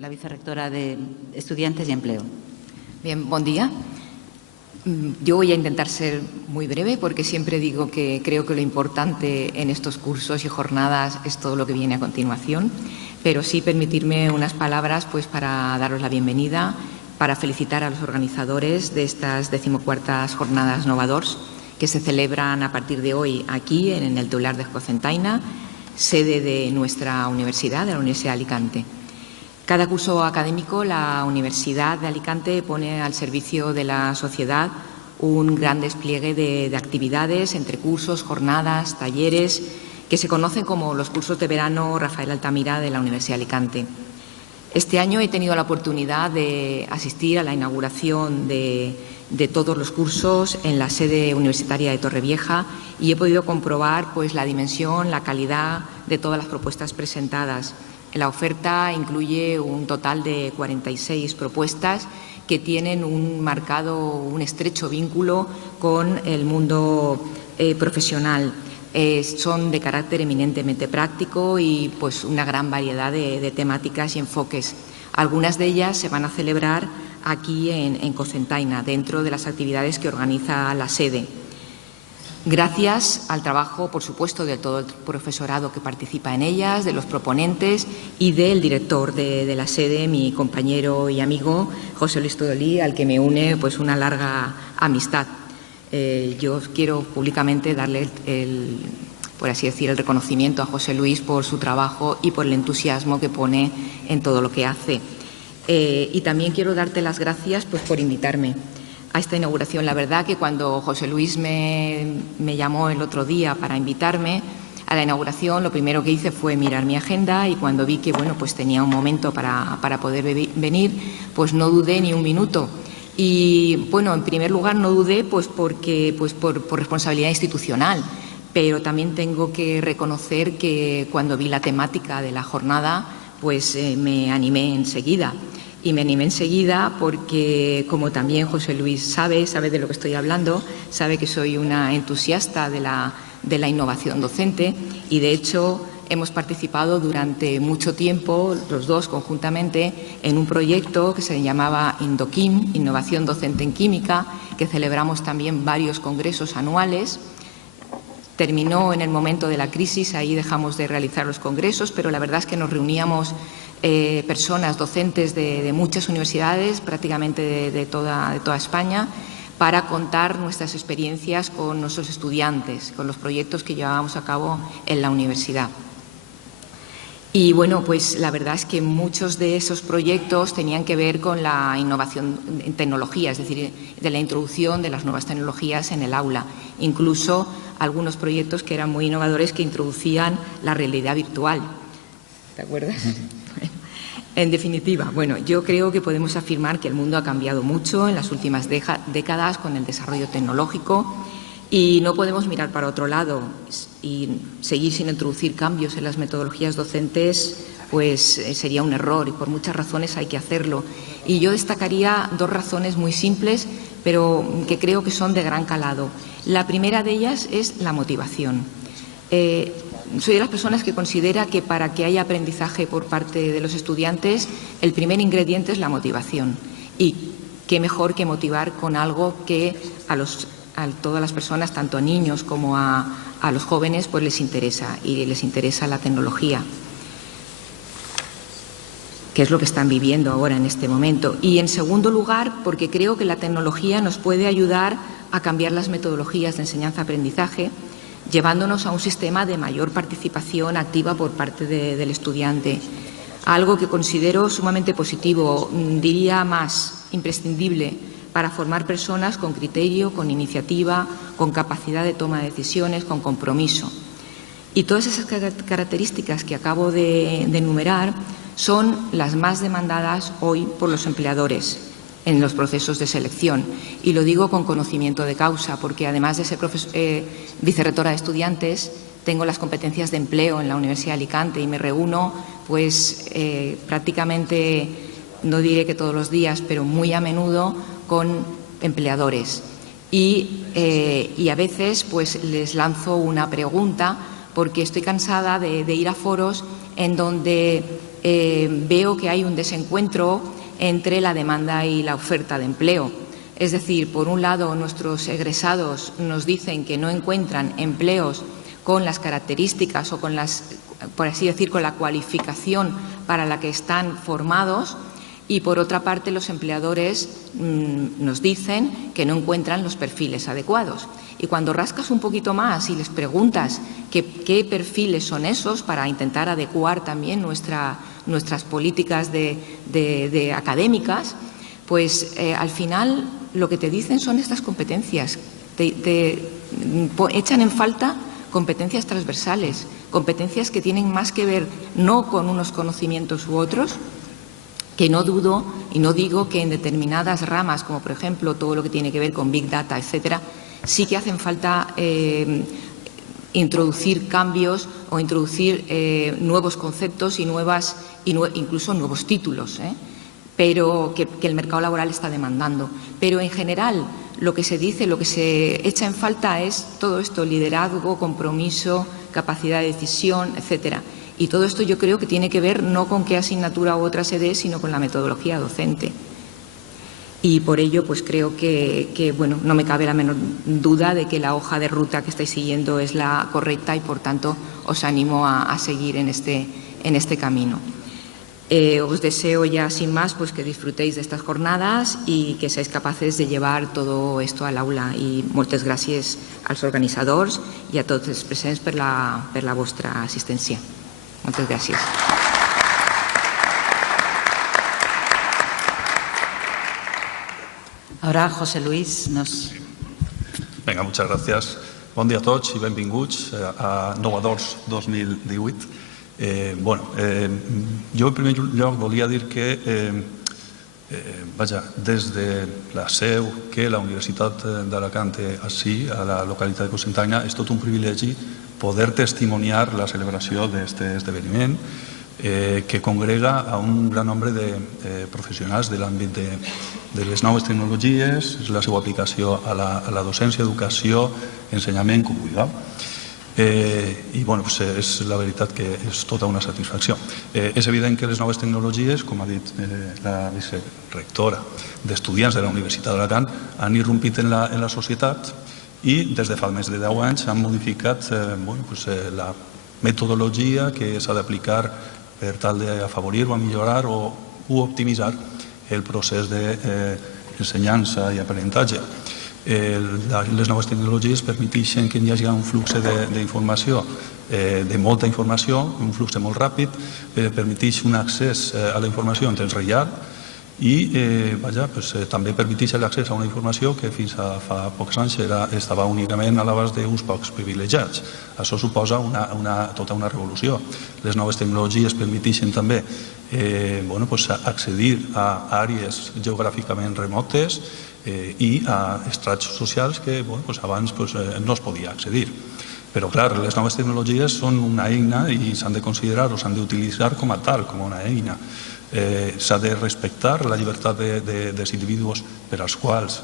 la vicerrectora de Estudiantes y Empleo. Bien, buen día. Yo voy a intentar ser muy breve porque siempre digo que creo que lo importante en estos cursos y jornadas es todo lo que viene a continuación, pero sí permitirme unas palabras pues, para daros la bienvenida, para felicitar a los organizadores de estas 14ª Jornadas Novadors que se celebran a partir de hoy aquí en el Teular de Cocentaina, sede de nuestra universidad, de la Universidad de Alicante. Cada curso académico, la Universidad de Alicante pone al servicio de la sociedad un gran despliegue de actividades, entre cursos, jornadas, talleres, que se conocen como los cursos de verano Rafael Altamira de la Universidad de Alicante. Este año he tenido la oportunidad de asistir a la inauguración de todos los cursos en la sede universitaria de Torrevieja y he podido comprobar pues, la dimensión, la calidad de todas las propuestas presentadas. La oferta incluye un total de 46 propuestas que tienen un estrecho vínculo con el mundo profesional. Son de carácter eminentemente práctico y pues, una gran variedad de temáticas y enfoques. Algunas de ellas se van a celebrar aquí en Cocentaina, dentro de las actividades que organiza la sede. Gracias al trabajo, por supuesto, de todo el profesorado que participa en ellas, de los proponentes y del director de la sede, mi compañero y amigo José Luis Todolí, al que me une pues, una larga amistad. Yo quiero públicamente darle por así decir, el reconocimiento a José Luis por su trabajo y por el entusiasmo que pone en todo lo que hace. Y también quiero darte las gracias pues, por invitarme a esta inauguración. La verdad que cuando José Luis me llamó el otro día para invitarme a la inauguración, lo primero que hice fue mirar mi agenda y cuando vi que bueno, pues tenía un momento para poder venir, pues no dudé ni un minuto. Y bueno, en primer lugar no dudé pues porque por responsabilidad institucional, pero también tengo que reconocer que cuando vi la temática de la jornada, pues me animé enseguida. Y me animé enseguida porque, como también José Luis sabe de lo que estoy hablando, sabe que soy una entusiasta de la innovación docente y, de hecho, hemos participado durante mucho tiempo, los dos conjuntamente, en un proyecto que se llamaba Indoquim, Innovación Docente en Química, que celebramos también varios congresos anuales. Terminó en el momento de la crisis, ahí dejamos de realizar los congresos, pero la verdad es que nos reuníamos personas, docentes de muchas universidades, prácticamente de toda España, para contar nuestras experiencias con nuestros estudiantes, con los proyectos que llevábamos a cabo en la universidad. Y bueno, pues la verdad es que muchos de esos proyectos tenían que ver con la innovación en tecnología, es decir, de la introducción de las nuevas tecnologías en el aula. Incluso algunos proyectos que eran muy innovadores que introducían la realidad virtual. ¿Te acuerdas? En definitiva, bueno, yo creo que podemos afirmar que el mundo ha cambiado mucho en las últimas décadas con el desarrollo tecnológico y no podemos mirar para otro lado y seguir sin introducir cambios en las metodologías docentes, pues sería un error y por muchas razones hay que hacerlo. Y yo destacaría dos razones muy simples, pero que creo que son de gran calado. La primera de ellas es la motivación. Soy de las personas que considera que para que haya aprendizaje por parte de los estudiantes, el primer ingrediente es la motivación. Y qué mejor que motivar con algo que a todas las personas, tanto a niños como a los jóvenes, pues les interesa, y les interesa la tecnología, que es lo que están viviendo ahora en este momento. Y en segundo lugar, porque creo que la tecnología nos puede ayudar a cambiar las metodologías de enseñanza-aprendizaje, llevándonos a un sistema de mayor participación activa por parte del estudiante. Algo que considero sumamente positivo, diría más, imprescindible, para formar personas con criterio, con iniciativa, con capacidad de toma de decisiones, con compromiso. Y todas esas características que acabo de enumerar son las más demandadas hoy por los empleadores en los procesos de selección. Y lo digo con conocimiento de causa, porque además de ser vicerrectora de estudiantes, tengo las competencias de empleo en la Universidad de Alicante y me reúno pues prácticamente, no diré que todos los días, pero muy a menudo con empleadores. Y a veces pues les lanzo una pregunta porque estoy cansada de ir a foros en donde veo que hay un desencuentro entre la demanda y la oferta de empleo. Es decir, por un lado, nuestros egresados nos dicen que no encuentran empleos con las características o con las, por así decir, con la cualificación para la que están formados, y por otra parte los empleadores nos dicen que no encuentran los perfiles adecuados. Y cuando rascas un poquito más y les preguntas qué perfiles son esos para intentar adecuar también nuestras políticas de académicas, pues al final lo que te dicen son estas competencias. Te echan en falta competencias transversales, competencias que tienen más que ver no con unos conocimientos u otros, que no dudo y no digo que en determinadas ramas, como por ejemplo todo lo que tiene que ver con Big Data, etcétera, sí que hacen falta introducir cambios o introducir nuevos conceptos y incluso nuevos títulos, pero que el mercado laboral está demandando. Pero en general lo que se dice, lo que se echa en falta es todo esto: liderazgo, compromiso, capacidad de decisión, etcétera. Y todo esto yo creo que tiene que ver no con qué asignatura u otra se dé, sino con la metodología docente. Y por ello, pues creo que bueno, no me cabe la menor duda de que la hoja de ruta que estáis siguiendo es la correcta y, por tanto, os animo a seguir en este camino. Os deseo ya, sin más, pues que disfrutéis de estas jornadas y que seáis capaces de llevar todo esto al aula. Y moltes gràcies als organitzadors i a tots els presents per la vostra assistència. Muchas gracias. Ahora José Luis nos... Vinga, muchas gracias. Bon dia a tots i benvinguts a Novadors 2018. Jo en primer lloc volia dir que des de la seu que la Universitat d'Alacant té ací, a la localitat de Cocentaina, és tot un privilegi poder testimoniar la celebració d'aquest esdeveniment que congrega a un gran nombre de professionals de l'àmbit de les noves tecnologies, la seva aplicació a la docència, educació, ensenyament, com vulgueu. I és la veritat que és tota una satisfacció. És evident que les noves tecnologies, com ha dit la vicerectora d'Estudiants de la Universitat d'Alacant, han irrompit en la societat i des de fa més de 10 anys han modificat la metodologia que s'ha d'aplicar per tal d'afavorir o millorar o optimitzar el procés d'ensenyança i aprenentatge. Les noves tecnologies permeteixen que hi hagi un flux d'informació, de molta informació, un flux molt ràpid, permeteix un accés a la informació en temps real i també permeteix l'accés a una informació que fins a fa pocs anys estava únicament a l'abast d'uns pocs privilegiats. Això suposa tota una revolució. Les noves tecnologies permeteixen també accedir a àrees geogràficament remotes i a estrats socials que abans no es podia accedir. Però, clar, les noves tecnologies són una eina i s'han de considerar o s'han d'utilitzar com a tal, com una eina. S'ha de respectar la llibertat dels individus per als quals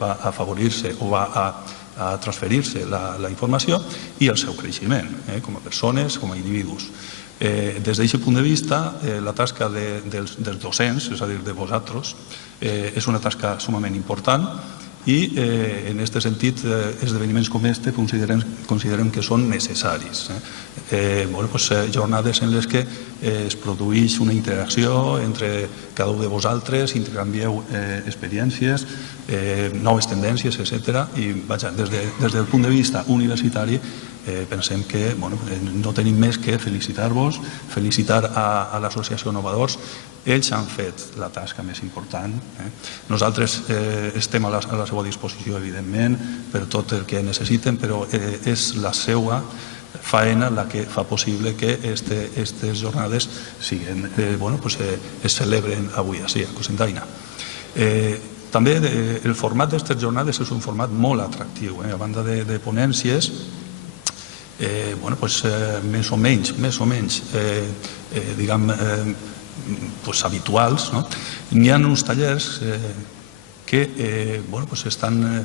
va a afavorir-se o va a transferir-se la informació i el seu creixement com a persones, com a individus. Des d'aquest punt de vista, la tasca dels docents, és a dir, de vosaltres, és una tasca sumament important i en aquest sentit esdeveniments com aquest considerem que són necessaris. Jornades en les que es produeix una interacció entre cada un de vosaltres, intercanvieu experiències, noves tendències, etc. I des del punt de vista universitari pensem que no tenim més que felicitar-vos, felicitar a l'associació Novadors. Ells han fet la tasca més important. Nosaltres estem a la seva disposició, evidentment, per tot el que necessiten, però és la seva faena la que fa possible que aquestes jornades es celebren avui així, a Cocentaina. També el format d'aquestes jornades és un format molt atractiu. A banda de ponències, més o menys, diguem, habituals, n'hi ha uns tallers que estan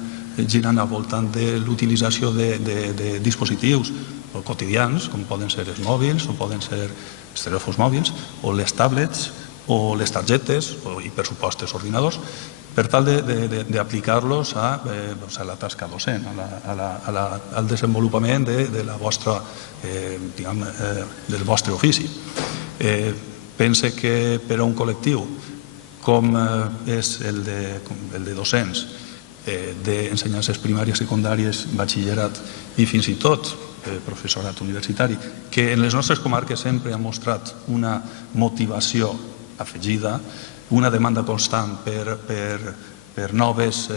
girant al voltant de l'utilització de dispositius quotidians, com poden ser els mòbils o poden ser els telèfons mòbils o les tablets o les targetes i, per supost, els ordinadors, per tal d'aplicar-los a la tasca docent, al desenvolupament del vostre ofici. Pense que per a un col·lectiu com és el de docents d'ensenyances primàries, secundàries, batxillerat i fins i tot professorat universitari, que en les nostres comarques sempre ha mostrat una motivació afegida, una demanda constant per noves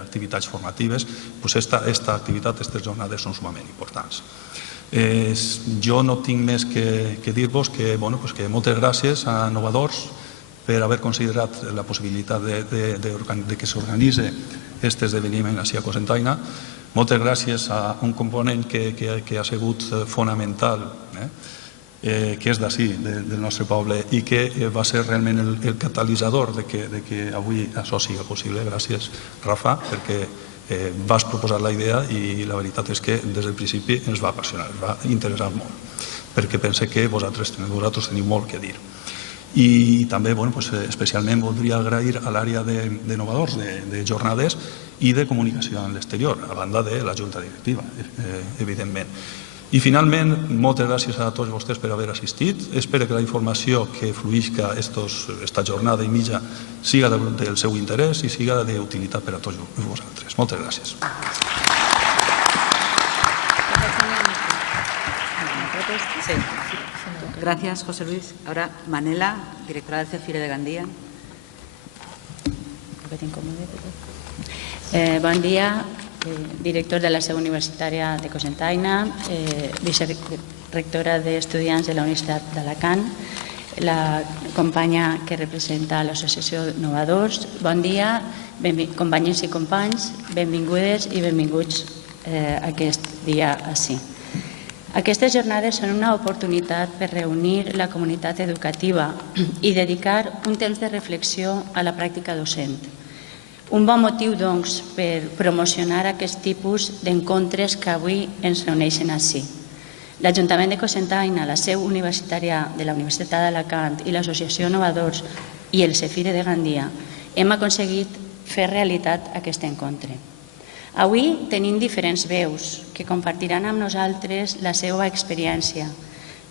activitats formatives, aquesta activitat, aquestes jornades són sumament importants. Jo no tinc més que dir-vos que moltes gràcies a Novadors per haver considerat la possibilitat de que s'organitzi aquest esdeveniment ací a Cocentaina. Moltes gràcies a un component que ha sigut fonamental, que és d'ací, del nostre poble, i que va ser realment el catalitzador de que avui això sigui possible. Gràcies, Rafa, perquè vas proposar la idea i la veritat és que des del principi ens va apassionar, ens va interessar molt, perquè pense que vosaltres teniu molt que dir. I també especialment voldria agrair a l'àrea d'innovadors, de jornades i de comunicació en l'exterior, a banda de la Junta Directiva, evidentment. I finalment, moltes gràcies a tots vostès per haver assistit. Espero que la informació que fluïsca esta jornada i mitja siga del seu interès i siga d'utilitat per a tots vosaltres. Moltes gràcies. Sí. Gracias, José Luis. Ahora, Manela, directora del CEFIRE de Gandía. Bon dia, director de la seu universitària de Cocentaina, vicerectora d'estudiants de la Universitat d'Alacant, la companya que representa l'associació Novadors. Bon dia, companyes i companys, benvingudes i benvinguts aquest dia ací. Aquestes jornades són una oportunitat per reunir la comunitat educativa i dedicar un temps de reflexió a la pràctica docent. Un bon motiu, doncs, per promocionar aquest tipus d'encontres que avui ens reuneixen ací. L'Ajuntament de Cocentaina, la seu universitària de la Universitat d'Alacant i l'Associació Novadors i el CEFIRE de Gandia hem aconseguit fer realitat aquest encontre. Avui tenim diferents veus que compartiran amb nosaltres la seva experiència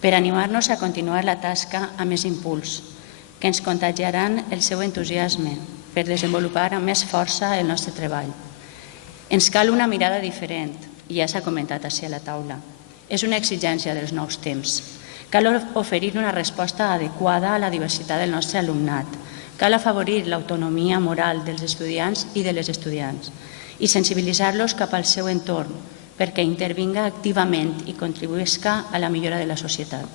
per animar-nos a continuar la tasca amb més impuls, que ens contagiaran el seu entusiasme per desenvolupar amb més força el nostre treball. Ens cal una mirada diferent, i ja s'ha comentat ací a la taula. És una exigència dels nous temps. Cal oferir una resposta adequada a la diversitat del nostre alumnat. Cal afavorir l'autonomia moral dels estudiants i de les estudiants i sensibilitzar-los cap al seu entorn perquè intervinga activament i contribuïsca a la millora de la societat.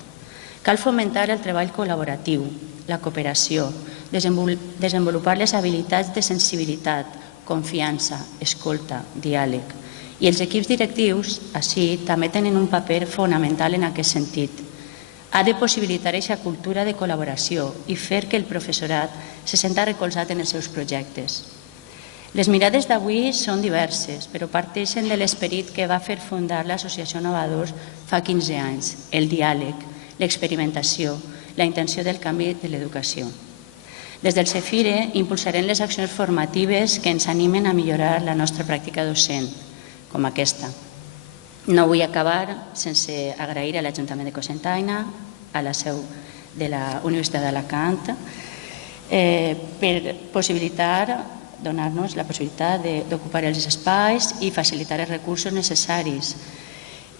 Cal fomentar el treball col·laboratiu, la cooperació, desenvolupar les habilitats de sensibilitat, confiança, escolta, diàleg. I els equips directius, així, també tenen un paper fonamental en aquest sentit. Ha de possibilitar aquesta cultura de col·laboració i fer que el professorat se senta recolzat en els seus projectes. Les mirades d'avui són diverses, però parteixen de l'esperit que va fer fundar l'Associació Novadors fa 15 anys, el diàleg, l'experimentació, la intenció del canvi de l'educació. Des del CEFIRE impulsarem les accions formatives que ens animen a millorar la nostra pràctica docent, com aquesta. No vull acabar sense agrair a l'Ajuntament de Cocentaina, a la seu de la Universitat d'Alacant, per donar-nos la possibilitat d'ocupar els espais i facilitar els recursos necessaris.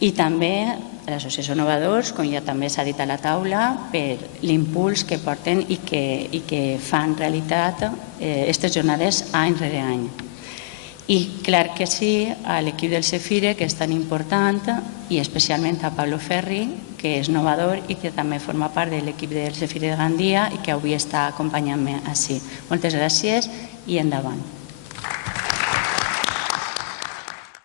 I també a l'Associació Novadors, com ja també s'ha dit a la taula, per l'impuls que porten i que fan realitat aquestes jornades any rere any. I clar que sí, a l'equip del CEFIRE, que és tan important, i especialment a Pablo Ferri, que és novador i que també forma part de l'equip del CEFIRE de Gandia i que avui està acompanyant-me ací. Moltes gràcies i endavant.